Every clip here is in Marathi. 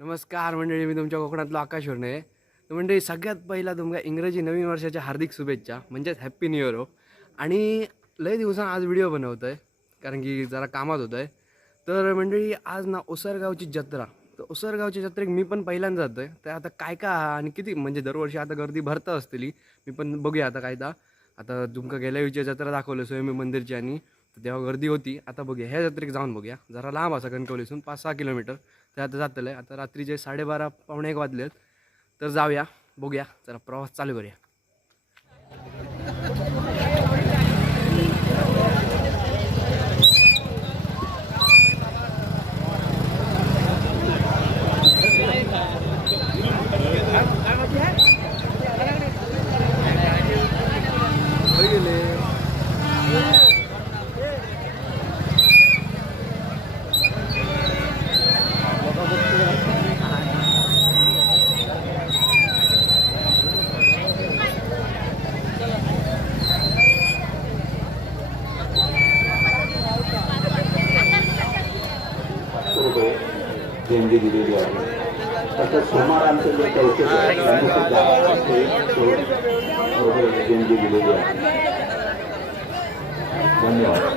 नमस्कार मंडळी, मी तुमच्या कोकणातलो आकाश वर्णे. तर मंडळी, सगळ्यात पहिला तुमका इंग्रजी नवीन वर्षाच्या हार्दिक शुभेच्छा, म्हणजेच हॅप्पी न्यू इयर हो. आणि लय दिवसां आज व्हिडिओ बनवतोय कारण की जरा कामात होतोय. तर मंडळी, आज ना ओसरगावची जत्रा. तर ओसरगावच्या जत्रेक मी पण पहिल्यांदा जातोय. तर आता काय काय आणि किती म्हणजे दरवर्षी आता गर्दी भरत असतेली. मी पण बघूया आता कायदा. आता तुमका गेल्या वेळची जत्रा दाखवलं स्वयंमी मंदिरची, आणि तेव्हा गर्दी होती. आता बघूया ह्या जत्रेक जाऊन बघूया. जरा लांब असा कणकवलीसून 5-6 किलोमीटर. ते आता जातलं आहे. आता रात्रीचे 12:30 पावणे 1 वाजलेत. तर जाऊया, बघूया, जरा प्रवास चालू करूया. देणगी दिलेली आहे. तसंच सोमारांचे जे चौके त्यांनी सुद्धा देणगी दिलेली आहे. धन्यवाद.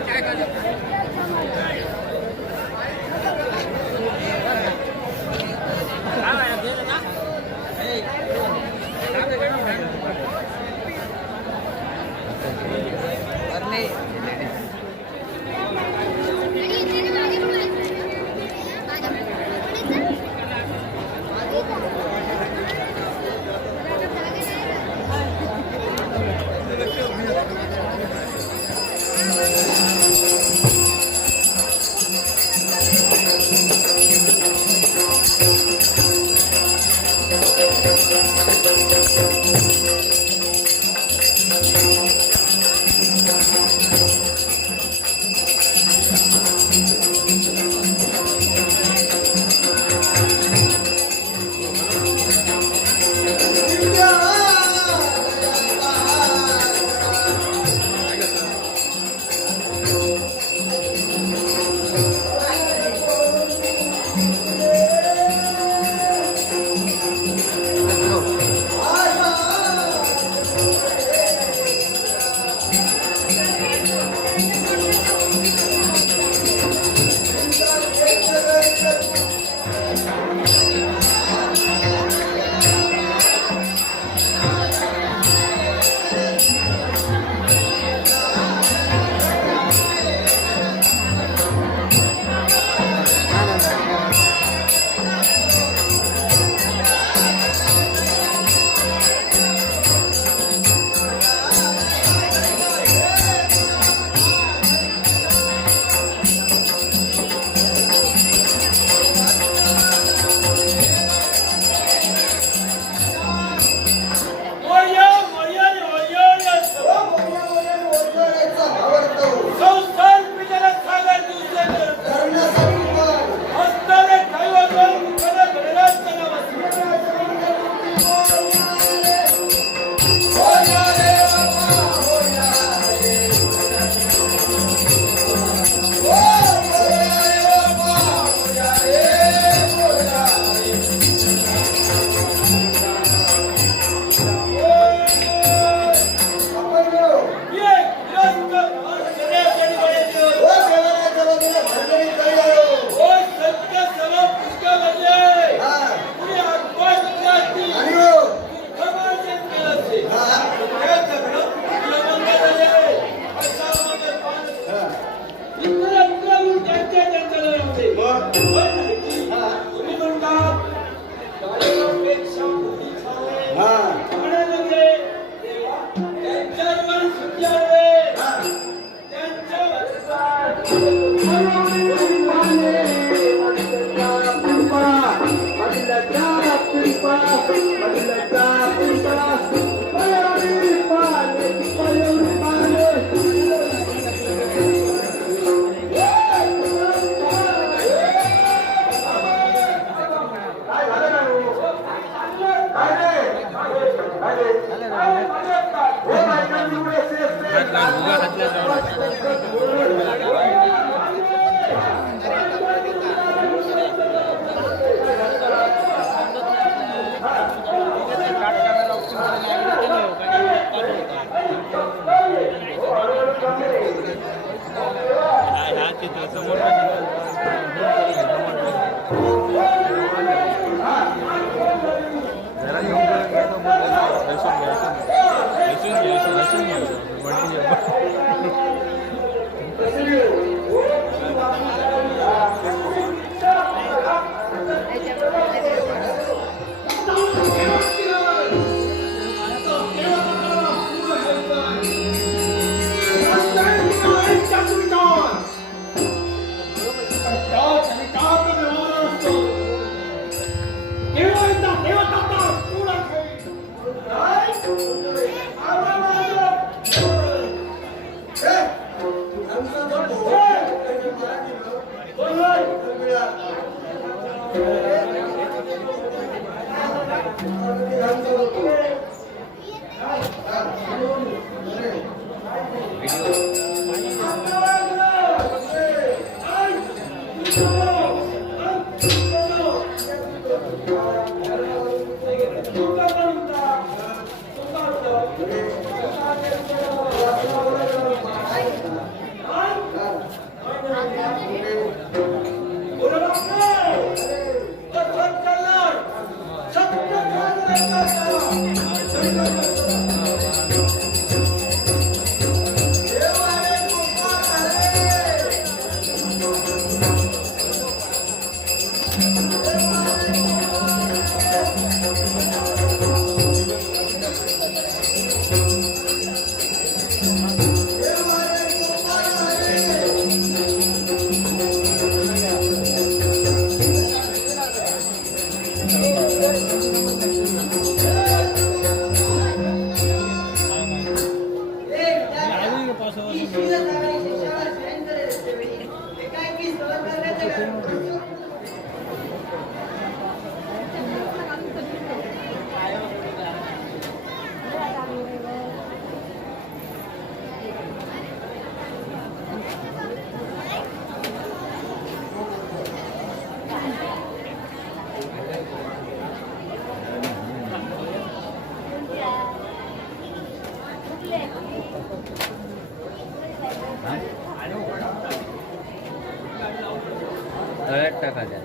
तळ्यात टाका द्या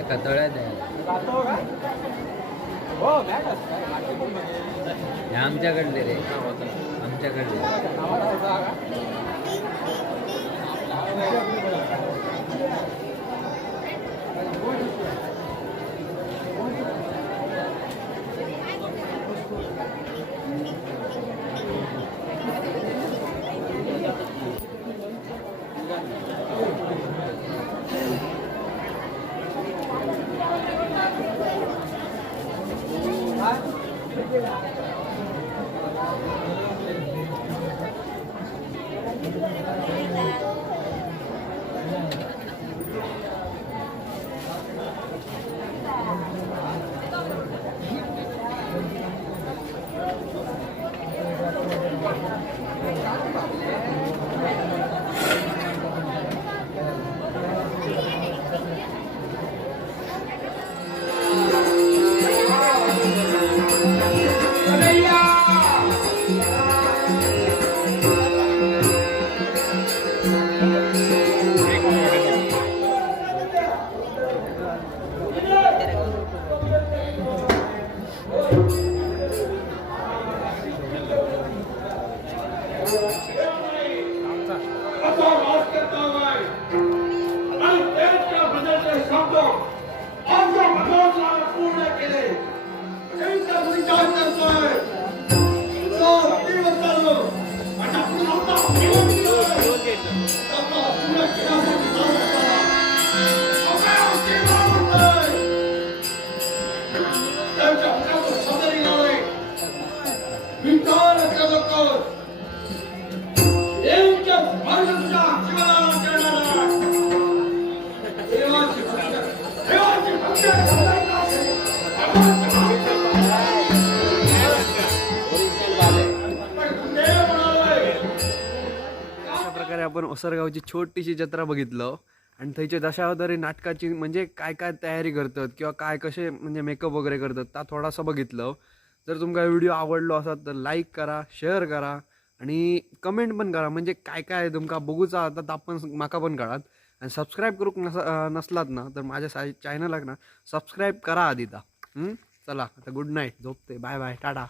एका तळ्यात द्या हे आमच्याकडले रे आमच्याकडले आपण ओसरगावची छोटीशी जत्रा बघितलं आणि थंयचे दशावतारी नाटकाची म्हणजे काय काय तयारी करतात किंवा काय कसे म्हणजे मेकअप वगैरे करतात ता थोडासा बघितलं. जर तुमका व्हिडिओ आवडलो असाल तर लाईक करा, शेअर करा आणि कमेंट पण करा. म्हणजे काय काय तुमका बघूचा आता ता पण माका पण कळात. आणि सबस्क्राईब करूक नसलात ना तर माझ्या चॅनलला ना सबस्क्राईब करा आधी ता. चला आता गुड नाईट, झोपते, बाय बाय, टाटा.